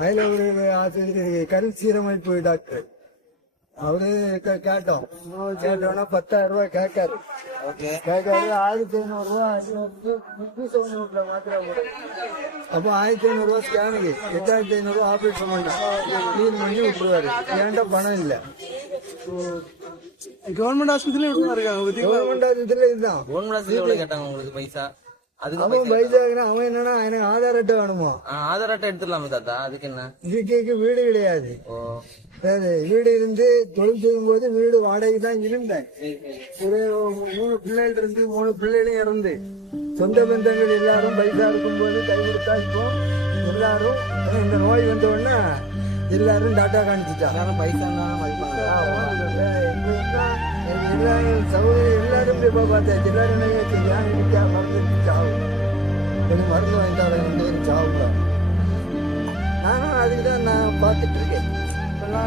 அதுல ஒரு கருள் சீரமைப்பு டாக்டர் அவரு கேட்டோம். கேட்டோம்னா 10,000 ரூபாய் கேட்காரு. 1500 ரூபாய் மாத்திரை. அப்போ 1500 ரூபாய் ஸ்கேனுக்கு 8500 ரூபாய் ஆபரேஷன் கிளீன் பண்ணி விட்டுருவாரு. ஏன்டா பணம் இல்ல. கவர்மெண்ட் ஆஸ்பத்திரியில இருக்காங்க. கவர்மெண்ட் ஆஸ்பத்திரியில இதுதான். கேட்டாங்க உங்களுக்கு பைசா. அவன் பைசாக்குனா அவன் என்னன்னா எனக்கு ஆதார் அட்டை வேணுமா? ஆதார் அட்டை எடுத்துடலாமா தாத்தா? அதுக்கு என்ன? இதுக்கு வீடு கிடையாது. வீடு இருந்து தொழில் செய்யும் போது வீடு வாடகை தான் இருந்தேன். ஒரு 3 பிள்ளைகள் இருந்து 3 பிள்ளைகளும் இறந்து சொந்த பந்தங்கள் எல்லாரும் பைசா இருக்கும் போது கை கொடுத்தா இப்போ எல்லாரும் இந்த நோய் வந்த உடனே எல்லாரும் டாட்டா காணிச்சுட்டாங்க. பைசா சகோதரி எல்லாரும் போய் பார்த்தாச்சு. எல்லாரும் மருந்து சாவும் கொஞ்சம் மருந்து வாங்கிட்டாங்க சாவு தான். நானும் அதுக்குதான் நான் பார்த்துட்டு இருக்கேன்.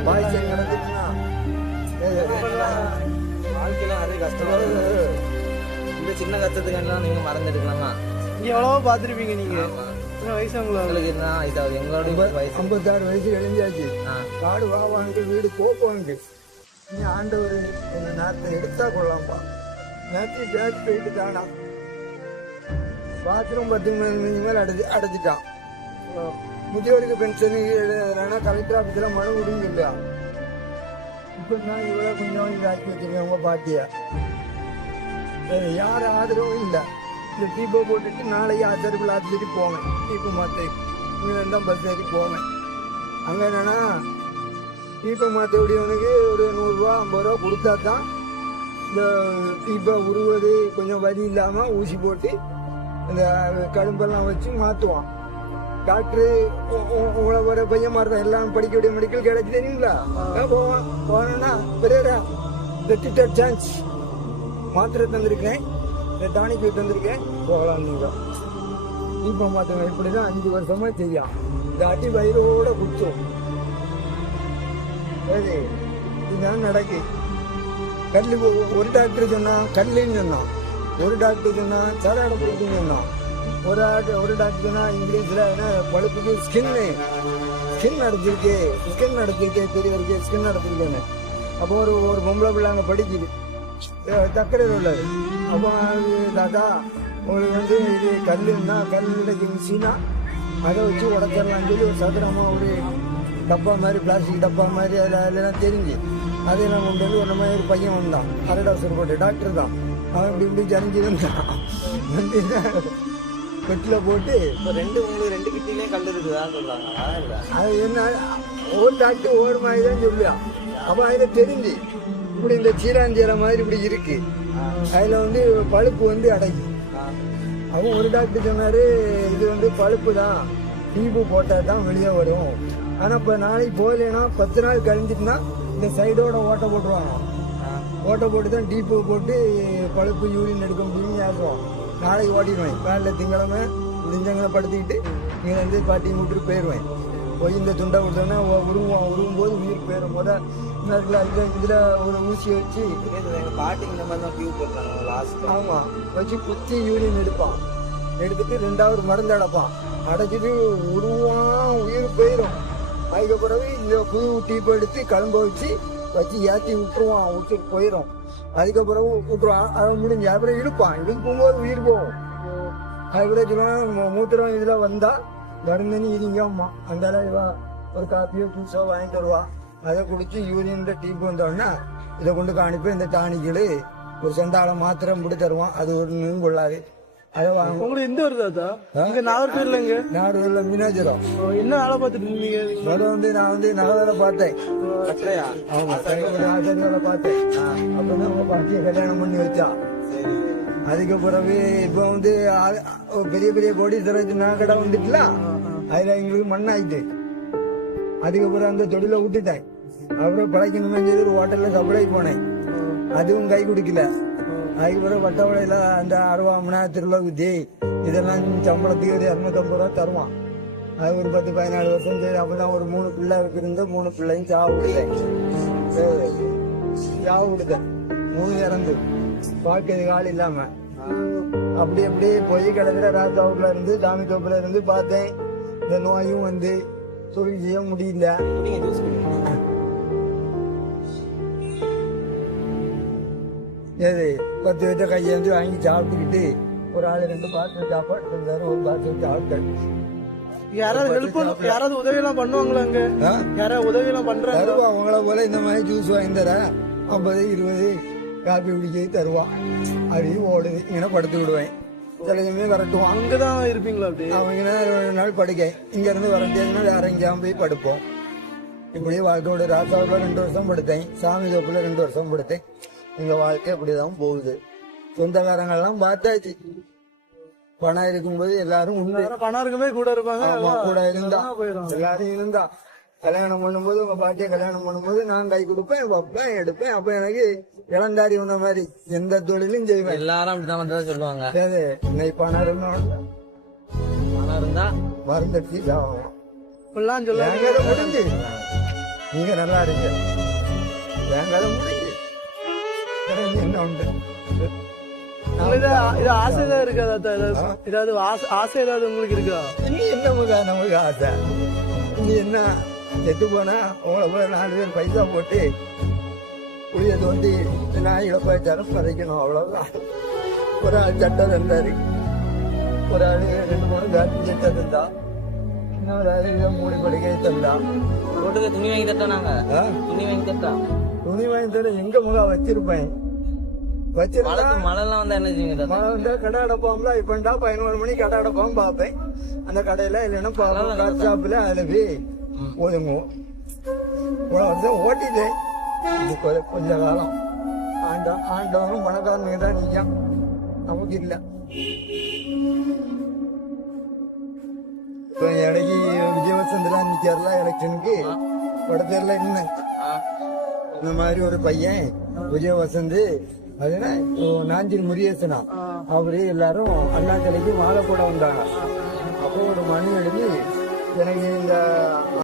வாழ்க்கை நடந்துச்சுன்னா வாழ்க்கையில நிறைய கஷ்டம். இந்த சின்ன கஷ்டத்துக்கு நீங்க மறந்துட்டுக்கலாமா? நீங்க எவ்வளவோ பாத்துருப்பீங்க. நீங்க வயசு உங்களுக்கு என்ன இதாவது? எங்களோட 56 வயசு எழுந்தாச்சு. காடு வாங்க வீடு போவாங்க. நீ ஆண்டவர் நேரத்தை எடுத்தா கொள்ளலாம்பா. நேரத்தை பேச்சு போயிட்டு தானா பாத்ரூம் 10 மணி மேல அடைச்சிட்டான். முதியோருக்கு பென்ஷன் கலெக்டர் ஆபீஸ்ல மனு முடியும் இல்லையா? இப்ப நான் இவ்வளவு கொஞ்சம் இதாக்கி வச்சிருக்கேன் உங்க பாட்டிய. யார் ஆதரவும் இல்லை. இந்த டீப்போ போட்டுட்டு நாளைக்கு ஆச்சரிப்பில் ஆத்திட்டு போவேன். டீப்பு மாத்தை இங்கே தான் பஸ் ஏறி போவேன். அங்க என்னன்னா டீப்பை மாற்றக்கூடியவனுக்கு ஒரு 100 ரூபா 50 ரூபா கொடுத்தா தான் இந்த டீப்பை உருவது கொஞ்சம் வலி இல்லாம ஊசி போட்டு இந்த கடும்பெல்லாம் வச்சு மாற்றுவான். டாக்டரு உங்களை வர பையன் மாதிரி தான் எல்லாம் படிக்கக்கூடிய மெடிக்கல் கிடைச்சி தெரியுங்களா? போவான். போனா பெரிய சான்ஸ் மாத்திரை தந்திருக்கேன், இந்த டானிக்கு தந்திருக்கேன், போகலாம். நீங்க இப்போ மாத்திரம் இப்படிதான் 5 வருஷமா செய்யும். இந்த அடி வயிறோட குத்தும். இதுதான் நடக்கு. கல்லு ஒரு டாக்டர் சொன்னா கல்லுன்னு சொன்னான், ஒரு டாக்டர் சொன்னா சராட கொடுக்குன்னு சொன்னான், ஒரு டாக்டர் சொன்னா இங்கிலீஷ்ல பழுப்புக்கு ஸ்கின் அடைச்சிருக்கே பெரியவருக்கு ஸ்கின் அடைச்சிருக்கேன்னு. அப்போ ஒரு பொம்பளை பிள்ளை அங்கே படிக்குது, தக்கரை உள்ளது. அப்போ தாத்தா உங்களுக்கு இது கல்லுன்னா கல்லுடைக்கு மிஷினா அதை வச்சு உடச்சிடலான்னு சொல்லி ஒரு சதுரமா ஒரு டப்பா மாதிரி பிளாஸ்டிக் டப்பா மாதிரி அதெல்லாம் தெரிஞ்சு அதையெல்லாம் கொண்டு வந்து ஒரு மாதிரி ஒரு பையன் வந்தான். அரடாசர் போட்டு டாக்டர் தான். அவன் இப்படி ஜனிஞ்சு வந்தான். பெட்டில் போட்டு 2 கிட்டிலே கல் இருக்குதான் சொல்றாங்க. அது என்ன ஒரு டாக்டர் ஒரு மாதிரி தான் சொல்லுவான். அப்போ அதில் தெரிஞ்சு இப்படி இந்த சீராஞ்சீர மாதிரி இப்படி இருக்கு, அதில் பழுப்பு அடைக்கு. அவன் ஒரு டாக்டர் சொன்னாரு இது பழுப்பு தான், டீப்பு போட்டால் தான் வெளியே வரும். ஆனால் இப்போ நாளைக்கு போகலைன்னா 10 நாள் கழிஞ்சிட்டுனா இந்த சைடோட ஓட்டை போட்டுருவாங்க. ஓட்டை போட்டு தான் டீப்பு போட்டு பழுப்பு யூரின் எடுக்க முடியும்னு ஏசுவோம். நாளைக்கு ஓட்டிடுவேன். காலையில் திங்கக்கிழமை முடிஞ்சவங்களை படுத்திக்கிட்டு இங்கே பாட்டி விட்டுட்டு போயிடுவேன். போய் இந்த துண்டை கொடுத்தோன்னா உருவும் போது உயிர் போயிடும். இதில் ஒரு ஊசி வச்சு எங்கள் பாட்டி இந்த மாதிரி தான் டியூப் போட்டாங்க லாஸ்ட். ஆமாம், வச்சு குத்தி யூரின் எடுப்பான். எடுத்துட்டு 2வது மருந்து அடைப்பான். அடைச்சிட்டு உருவான், உயிர் போயிடும். அதுக்கு பிறகு இந்த புது டீப்பை எடுத்து கலம்ப வச்சு ஏற்றி விட்டுருவான், விட்டுட்டு போயிடும். அதுக்கு பிறகு விட்டுருவான். அவன் முடிஞ்சு அப்புறம் இழுப்பான். இழுக்கும்போது உயிர் போகும். அதுக்கப்புறம் சொல்லுவான் மூத்திரம் இதில் வந்தால் மருந்துன்னு இருங்கம்மா. அந்த ஒரு காப்பியோ ஜூஸோ வாங்கிட்டு வருவா. அதை குடிச்சு யூரின் டீப் வந்தோடனே இதை கொண்டு காணிப்பேன். இந்த டானிக்கள் ஒரு செண்டால மாத்திரை முடி தருவான். அது ஒரு கொள்ளாது. அதை வாங்க. உங்களுக்கு எந்த வருதா? நாகர்கோயில்ல மீனாஜரம். என்ன வேலை பார்த்துட்டு இருந்தீங்க? நான் நகை வேலை பார்த்தேன். வேலை பார்த்தேன். அப்பதான் உங்க பாட்டியை கல்யாணம் பண்ணி வச்சா. அதுக்கு பிறகு இப்ப பெரிய பெரிய கோடீஸ்வரர் நகை வந்துட்டுல, அதுல எங்களுக்கு மண்ணாயிட்டு. அதுக்கப்புறம் அந்த தொழிலை விட்டுட்டேன். அப்புறம் பழைக்கணுமே ஒரு ஹோட்டல்ல சப்ளை போனேன். அதுவும் கை குடிக்கல. அதுக்கப்புறம் வட்டவளையில அந்த 60 மணி திருவிழாவுக்கு இதெல்லாம் சம்பளத்துக்கு ஒரு 250 ரூபா தருவான். அது ஒரு 10-14 வருஷம் சரி. அப்பதான் ஒரு 3 பிள்ளை இருந்த 3 பிள்ளையும் சாவு விடுதேன். 3 இறந்து வாழ்க்கை ஆள் இல்லாம அப்படி அப்படியே போய் கிடக்குற ராஜாவுக்குள்ள இருந்து சாமி தோப்புல இருந்து பார்த்தேன். இந்த நோயும் வந்து தொழில் செய்ய முடியல. குடிங்க, ஜூஸ் குடிங்க. ஏது 10 பேர்த்த கையேந்து வாங்கி சாப்பிட்டுக்கிட்டு ஒரு ஆள் 2 பாத்திரம் சாப்பாடு தந்தாரு. ஒரு பாத்திரம் சாப்பிட்டேன். யாராவது ஹெல்ப் யாராவது உதவி எல்லாம் பண்ணுவாங்களா அங்க? ஆ? யாராவது உதவி எல்லாம் பண்றாங்க? தருவா அவங்கள போல இந்த மாதிரி ஜூஸ் வாங்கி தர 50 20 காப்பி குடிக்க தருவா. அப்படியே ஓடுது. இங்கே படுத்து விடுவேன். சில சமயம் விரட்டுவான். அங்கதான் இருப்பீங்களா அப்படி? அவங்க 2 நாள் படுக்க இங்க இருந்து விரட்டியதுன்னா வேற எங்கேயாம போய் படுப்போம். இப்படி வாழ்க்கையோட ராசாவுல 2 வருஷம் படுத்தேன். சாமி தோப்புல 2 வருஷம் படுத்தேன். எங்க வாழ்க்கை அப்படிதான் போகுது. சொந்தக்காரங்கெல்லாம் பார்த்தாச்சு. பணம் இருக்கும்போது எல்லாரும் உண்டு. பணம் இருக்குமே கூட இருப்பாங்க. ஆமா, கூட இருந்தா போயிடும். எல்லாரும் இருந்தா கல்யாணம் பண்ணும்போது உங்க பாட்டியை கல்யாணம் பண்ணும்போது நான் கை கொடுப்பேன், வைப்பேன், எடுப்பேன். அப்ப எனக்கு இளந்தாரி உன்ன மாதிரி எந்த தொழிலும் செய்வேன். எல்லாரும் அப்படிதான் வந்ததா சொல்லுவாங்க. சரி, இன்னைக்கு பணம் இருந்தாலும் பணம் இருந்தா மருந்தடிச்சு சாவாங்க. இப்படிலாம் சொல்ல என் கதை முடிஞ்சு நீங்க நல்லா இருங்க. என் கதை முடிஞ்சு எனக்கு என்ன உண்டு? இது ஆசை ஏதாவது இருக்காதா? ஏதாவது ஆசை ஏதாவது உங்களுக்கு இருக்கா? இனி என்ன நமக்கு ஆசை? இனி என்ன செத்து போனா உங்களை போல 4 பேர் பைசா போட்டு புளிய தோண்டி நான் இழப்பாச்சாரம் பதைக்கணும், அவ்வளவுதான். ஒரு ஆள் சட்டம் இருந்தாரு, ஒரு ஆள் 2 3 காப்பி சட்டம் இருந்தா, இன்னொரு ஆள் 3 படுக்கை தந்தா. ரோட்டுக்கு துணி வாங்கி தட்டா நாங்க. ஆ? துணி வாங்கி தட்டா. துணி வாங்கி தர எங்க முகம் வச்சிருப்பேன். வச்சிருந்தா மழைலாம் வந்தா என்ன செய்வீங்க தாத்தா? மழை வந்தா கடை அடைப்பாம்ல. இப்பண்டா 11 மணி கடை அடைப்பாம பார்ப்பேன். அந்த கடையில இல்லைன்னா பாப்போம் ஷாப்புல அதுல போய் ஒதுங்குவோம். இவ்வளவு வருஷம் ஓட்டிட்டேன். இது கொஞ்ச காலம் ஆண்டவனும் பணக்காரனுக்கு தான் நிற்கான், நமக்கு இல்ல. இப்ப இடைக்கு விஜயவசந்தெல்லாம் நிக்கிறல எலெக்ஷனுக்கு வடத்தேர்ல இருந்தேன். இந்த மாதிரி ஒரு பையன் விஜயவசந்த் அதுனா நாஞ்சில் முருகேசனா அவரு எல்லாரும் அண்ணா சிலைக்கு மாலை போட வந்தாங்க. அப்போ ஒரு மணி எழுதி எனக்கு இந்த